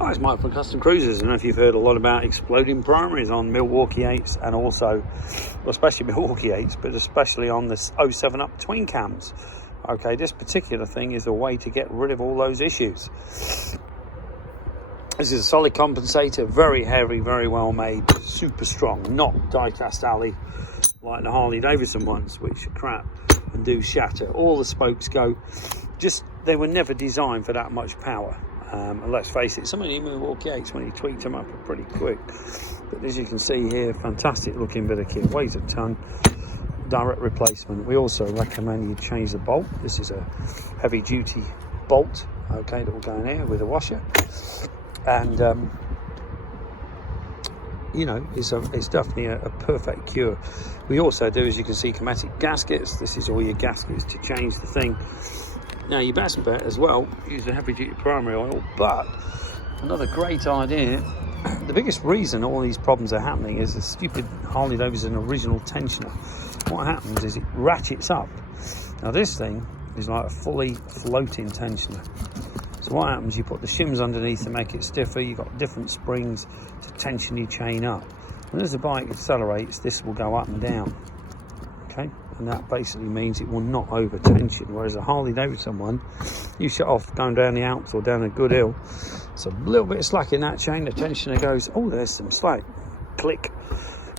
Hi, it's Mike from Custom Cruisers. I don't know if you've heard a lot about exploding primaries on Milwaukee 8s and also, well, especially Milwaukee 8s, but especially on the 07 up twin cams. Okay, this particular thing is a way to get rid of all those issues. This is a solid compensator, very heavy, very well made, super strong, not die-cast alley like the Harley Davidson ones, which are crap and do shatter. All the spokes go, they were never designed for that much power. And let's face it, some of the Milwaukee 8s, when you tweak them up, are pretty quick. But as you can see here, fantastic looking bit of kit, weighs a ton, direct replacement. We also recommend you change the bolt. This is a heavy duty bolt, okay, that will go in here with a washer. And you know, it's definitely a perfect cure. We also do, as you can see, chromatic gaskets. This is all your gaskets to change the thing. Now, your best bet as well, use a heavy duty primary oil, but another great idea, the biggest reason all these problems are happening is the stupid Harley Davidson original tensioner. What happens is it ratchets up. Now this thing is like a fully floating tensioner. So what happens, you put the shims underneath to make it stiffer, you've got different springs to tension your chain up. And as the bike accelerates, this will go up and down, okay? And that basically means it will not over tension, whereas a Harley Davidson one, you shut off going down the Alps or down a good hill, so a little bit of slack in that chain, the tensioner goes, oh, there's some slack, click.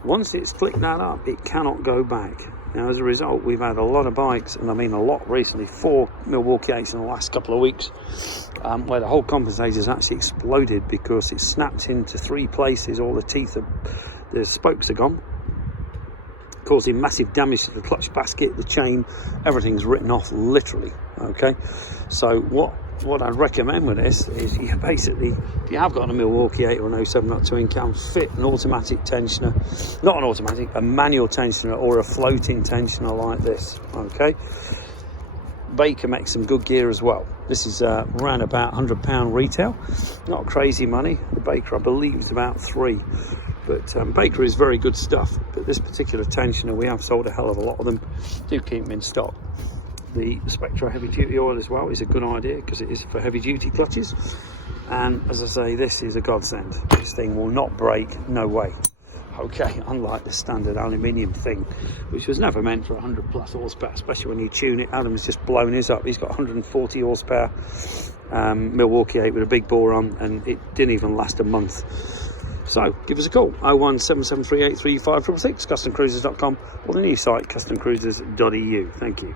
Once it's clicked that up, it cannot go back. Now, as a result, we've had a lot of bikes, and I mean a lot recently, 4 Milwaukee 8s in the last couple of weeks, where the whole compensator has actually exploded because it snapped into 3 places. All the teeth, the spokes are gone, causing massive damage to the clutch basket, the chain, everything's written off literally. Okay, so what I'd recommend with this is you basically, if you have got a Milwaukee 8 or an 07 up twin cam, fit an automatic tensioner, not an automatic, a manual tensioner or a floating tensioner like this. Okay, Baker makes some good gear as well. This is around about £100 retail, not crazy money. The Baker, I believe, is about £3. But Baker is very good stuff. But this particular tensioner, we have sold a hell of a lot of them. Do keep them in stock. The Spectra heavy duty oil as well is a good idea because it is for heavy duty clutches. And as I say, this is a godsend. This thing will not break, no way. Okay, unlike the standard aluminium thing, which was never meant for 100 plus horsepower, especially when you tune it. Adam's just blown his up. He's got 140 horsepower Milwaukee 8 with a big bore on, and it didn't even last a month. So give us a call, 01773835566, customcruisers.com, or the new site, customcruisers.eu. Thank you.